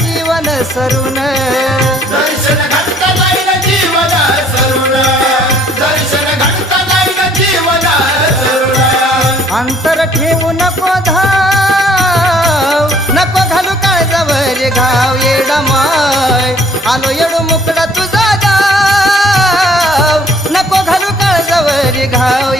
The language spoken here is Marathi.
जीवन सरून दर्शन घडता जाईल जीवन सरून दर्शन घडता जाईल जीवन सरून अंतर ठेवू नको धाव नको घालू काळजावर घाव येडा माय आलो येडू मुकडा तुझा गाव नको घालू काळजावर घाव